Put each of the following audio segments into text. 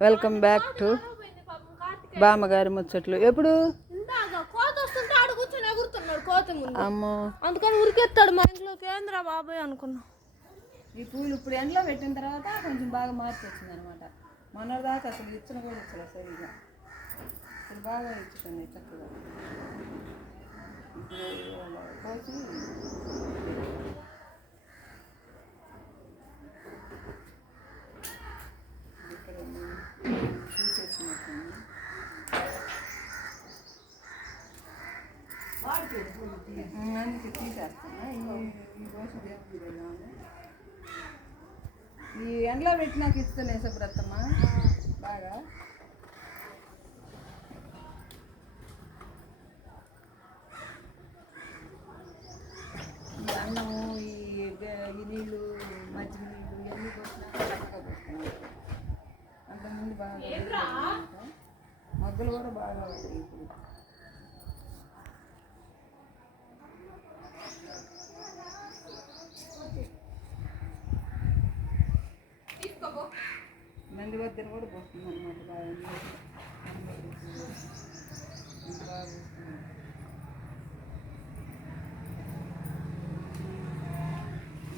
Welcome back to బామ్మగారి ముచ్చట్లు. ఎప్పుడు? ఇందాక కోత వస్తుంటే ఆడు కూర్చొని ఎగురుతున్నాడు కోత ముందు. అమ్మో. అందుకని ఉరికెత్తాడు మా ఇంట్లో. కేంద్ర బాబాయ్ అనుకున్నా. ఈ పూలు ఇప్పుడు ఎండలో పెట్టిన తర్వాత కొంచెం బాగా మార్చి వచ్చింది అనమాట మొన్న దాకా అసలు ఇచ్చిన కూడా ఇచ్చలే సరిగా ఇప్పుడు బాగా ఇచ్చుకున్నాయి చక్కగా కోసి అందుకే తీసేస్తున్నా. ఈ- వెళ్ళాము ఈ ఎండలో పెట్టినాక ఇస్తున్నాయి సుబ్రతమ్మ. బాగా. ఈ అన్నము ఈ ఈ నీళ్ళు మజ్జిగ నీళ్ళు ఇవన్నీ పోస్తున్నాం అంతకుముందు బాగా. మగ్గులు కూడా బాగా ఉంటాయి ఇప్పుడు. నంది వద్దన కూడా పోస్తుంది అనమాట బాగా నీళ్ళు. ఇది బాగా పోస్తుంది.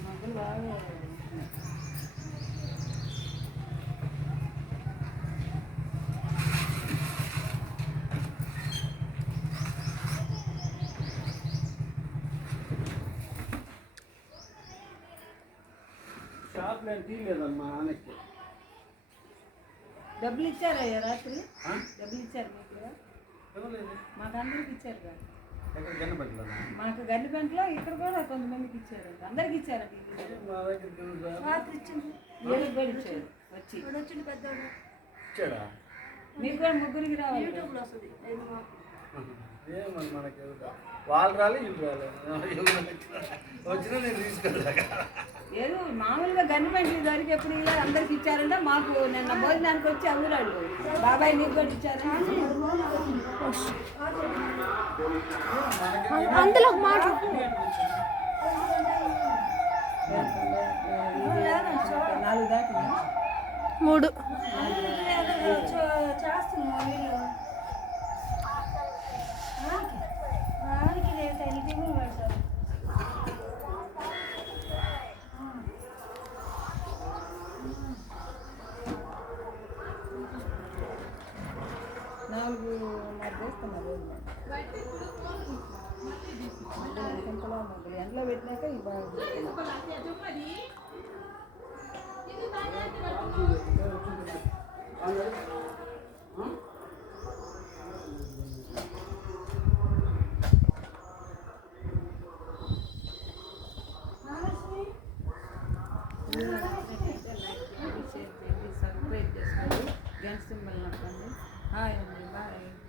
మగ్గులు బాగా ఉంటున్నాయి. షాప్లో ఏం తీయలేదమ్మా ఆమెకి డబ్బులు ఇచ్చారా రాత్రి? డబ్బులు ఇచ్చారు మీకు మాకు అందరికి ఇచ్చారు కదా. మాకు గడ్డిపెంటలో ఇక్కడ కూడా కొంతమందికి ఇచ్చారు. అందరికి ఇచ్చారు రాత్రి ఇచ్చింది ఏళ్ళకి కూడా ఇచ్చారు. వచ్చి. వచ్చింది పెద్దోడు. ఇచ్చాడా? మీకు కూడా ముగ్గురికి రావాలి. యూట్యూబ్లో వస్తుంది. ఏమని మనకి ఎవరు వాళ్ళు రాలే వీళ్ళు రాలే. ఎవరు వచ్చినా వచ్చినా నేను తీసుకెళ్ళాక ఏదో మామూలుగా గన్నిపెంటలు దొరికి ఎప్పుడు ఇలా అందరికి ఇచ్చారంటే మాకు నిన్న భోజనానికి వచ్చి అవురాళ్ళు బాబాయ్ నీకు కూడా ఇచ్చారు? అందులో మాట. నాలుగు దాకా మూడు మరి ఎండలో పెట్టినాక ఇవి బాగా తీసుకున్నాం. చేసుకోండి గంట సింబల్ నొక్కండి Hi, everybody.